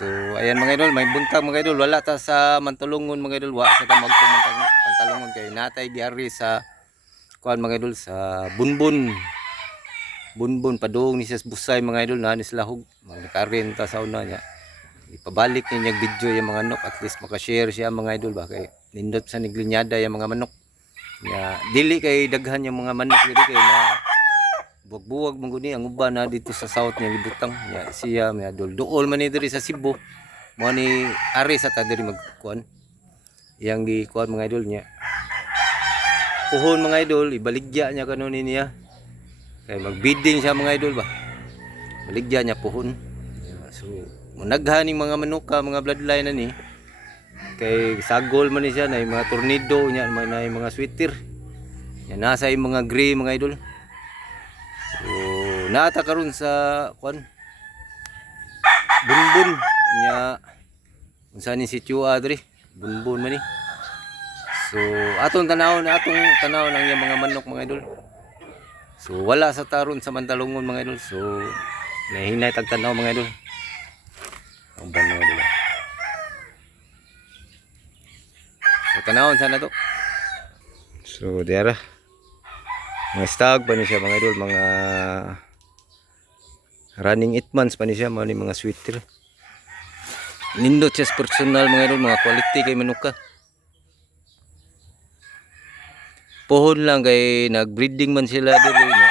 So ayan mga idol, may buntag mga idol, wala ta sa Mantulungon mga idol, wa sa ta magtumantang Pantalungon kay natay giari sa kuan mga idol sa Bunbun. Bunbun padung ni sa Busay mga idol na ni sila hug magkarin ta sa una niya. Ipabalik niya video yung mga manok, at least maka-share siya mga idol ba kay nindot sa niglinyada yung mga manok. Ya dili kay daghan yung mga manok dili kay na buwag-buwag man guni ang uban na dito sa south niya libutang. Ya siya may idol duol man ni diri sa Cebu. Mo ni ari sa ta diri magkuan. Yang di kuan mga idol niya. Puhon mga idol, ibaligya niya kanon niya. Kay magbidding siya mga idol ba. Baligya niya puhon. So munaghaning mga manuka, mga bloodline na ni. Kay sagol man ni siya na mga tornado niya, na mga sweater. Yan nasa yung mga gray mga idol. So naata karon sa kuan Bunbun nya unsa ni sitio adri Bunbun man ni. So atong tanawon ang yang mga manok mga idol. So wala sa taron sa Mantalungon mga idol. So nahinay tagtanaw mga idol. Ang banaw dila. So tanawon sana to. So diara. Mga stag pa ni siya mga idol, mga running 8 months pa ni siya, mga sweater. Nindot siya personal mga idol, mga quality kay manuka. Pohon lang kay nagbreeding man sila diri niya.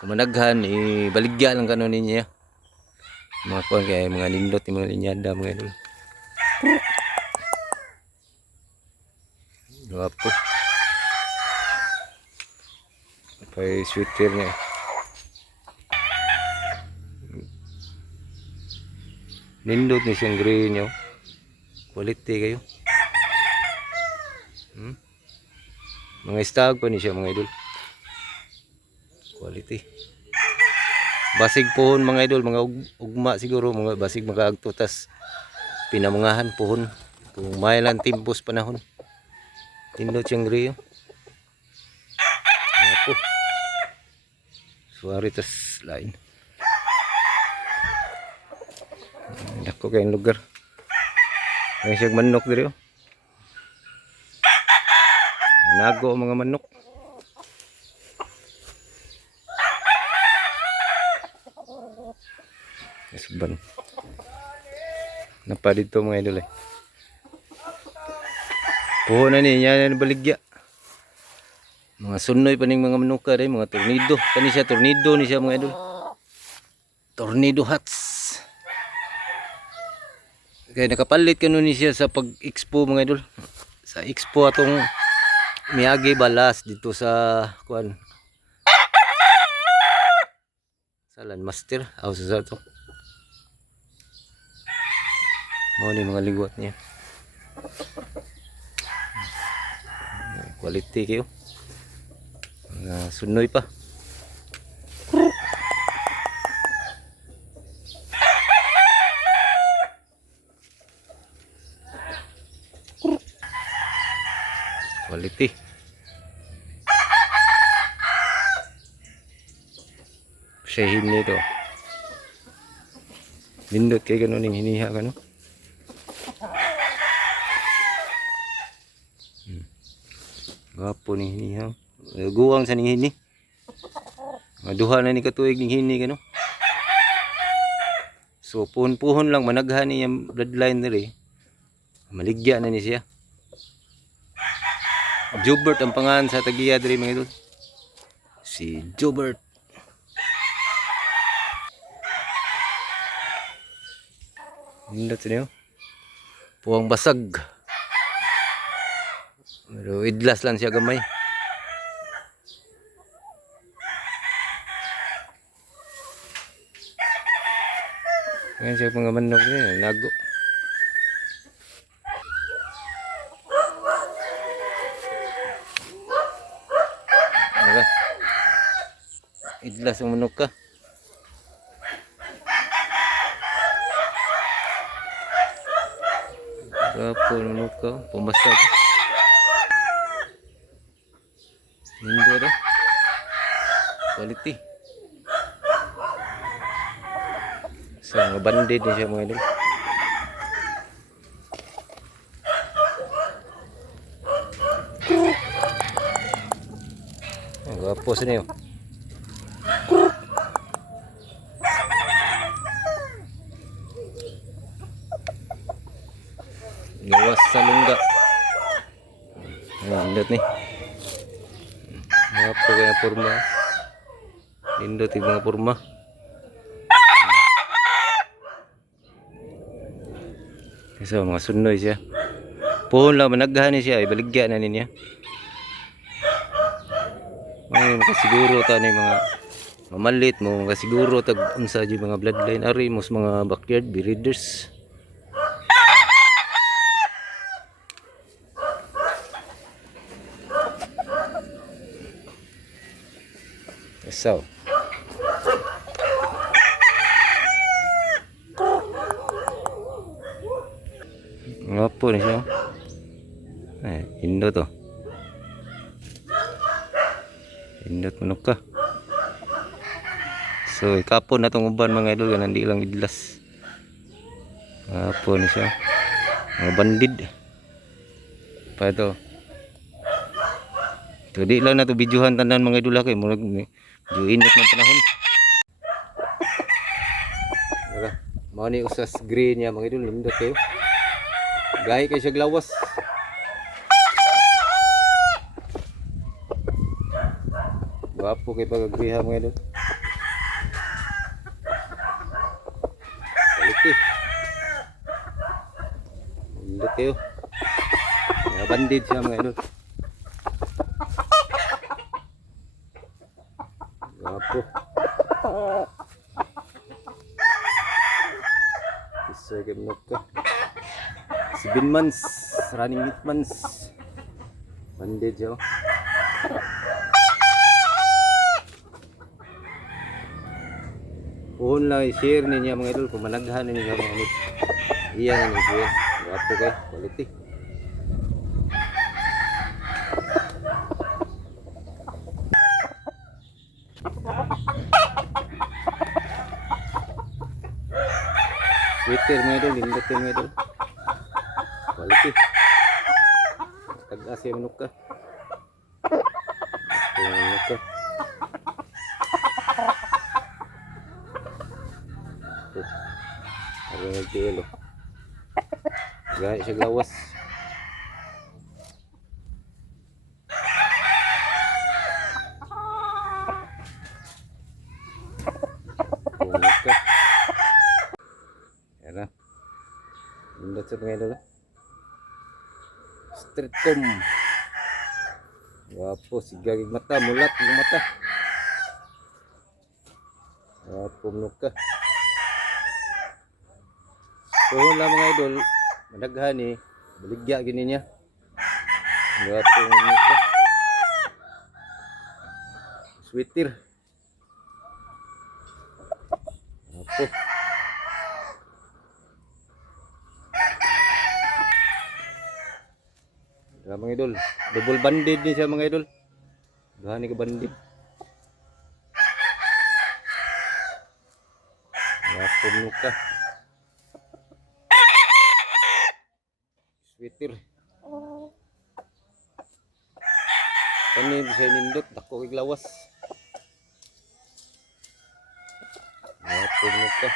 Kumanaghan baligya lang kanon niya. Mga kuan kay mga nindot ni mga linyada mga idol. Guwapo. Kay sweater niya. Nindot ni siyang gray niyo. Quality kayo. Mga stag pa ni siya mga idol. Quality. Basig pohon mga idol, mga ugma siguro, mga basig makaagto tas pinamangahan pohon. Kung mailan timpos panahon. Nindot siyang gray. Apo. Suwari tas lain. Dako kayong lugar. May siyang manok diri. Nago mga manok. Esban. Napa dito mga idol eh. Puho na niya baligya. Mga sunoy pa ning mga manuka rin, mga tornado. Kani siya tornado ni siya mga idol. Tornado hats. Kaya nakapalit kanon ni siya sa pag-expo mga idol. Sa expo atong Miyagi balas dito sa kuan sa Landmaster house sa to. Mo ni mga liwat niya. Quality kayo. Sunoy pa. Quality. Sahin nito. Lindot kay ganun yung hiniha ka no. Gapo ni hiniha. Guwang sa ning hini. Maduha na ni katuig ning hini ka no. So puhon-puhon lang managhan ni yung bloodline diri. Maligya na ni siya. Jobert ang pangalan sa tagiya diri mga idol. Si Jobert. Nindot niyo. Puwang basag. Pero idlas lang siya gamay. Ngayon siya mga manok niya, nago. Idlas ang manok ka. Gapo manok ka, pumasag. Nindo dah. Quality. So, mga bandid din siya mga idol. Ang gwapo sa niyo. Gawas sa lungga. Ayan, indot ni. Gwapo kaya porma. Indot yung mga porma. So, mga sunoy siya. Puhon lang, managhan siya. Ibaligya na niya. Ay, makasiguro ta ni mga mamalit mo. Makasiguro tag unsa di mga bloodline. Ari, mos mga backyard breeders. So, ngapo ni siya. Ay, indot to. Indot manok ka. So, ikapon na itong uban mga idol. Hindi lang idlas. Ngapo ni siya. Mga bandid. Pa ito. Ito, di lang na ito videohan tanan mga idol kay murag medyo init ng panahon. Diba? Mao ni usas green niya mga idol, lindot kayo. Gahi kayo siya glawas. Gwapo kay pagagriha mga idol. Quality. Lindot kayo. Mga bandid siya mga idol. Gwapo. Isa gamnok ka. 7 months, running 8 months. Bandid siya. Puhon lang i-share ninyo mga idol kung managhan ninyo mga idol. Iyan ang i-share. Gwapo kay, quality. Sweater mga idol, lindot yung mga idol. Quality. Tag-as yung manok ka. Yung manok ka. Ako nagtiilo. Gaya siya gawas. Manok ka. Yan na. Lindot siya mga idol. Street com. Wapo, sigagig mata, mulat yung mata. Wapo manok ka. Puhon lang mga idol, madaghan eh, baligya gini niya. Wapo manok ka. Sweater. Wapo. Yan mga idol, double banded ni siya mga idol. Duha ni ka banded. Wapo manok ka. Sweater. Kani bisa nindot dako kay lawas. Wapo manok ka.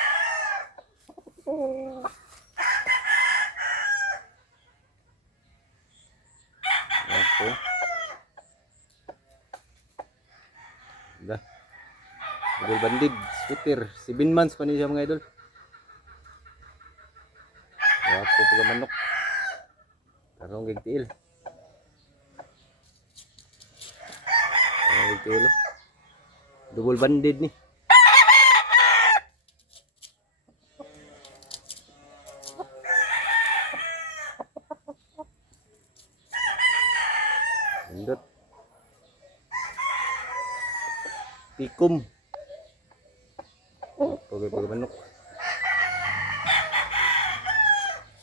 Wapo. Dah. Idol bandid, sweater, 7 months pa ni siya mga idol. Wapo pag manok. Karong gigtiil. Karong gigtiil. Double banded ni. Indot. Tikom. Pag manok.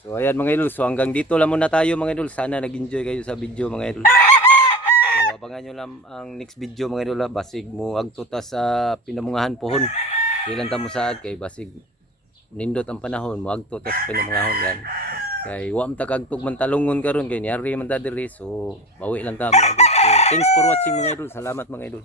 So ayan mga idol, so hanggang dito lang muna tayo mga idol. Sana nag-enjoy kayo sa video mga idol. So abangan nyo lang ang next video mga idol. Basig mo agtuta sa pinamungahan pohon. Ilan ta mo saad kay basig nindot ang panahon moagto tas pinamangahon gan kay wa man ta kagtug man talungon karon kay niari man ta diri so bawi lang ta mga idol. So, thanks for watching mga idol, salamat mga idol.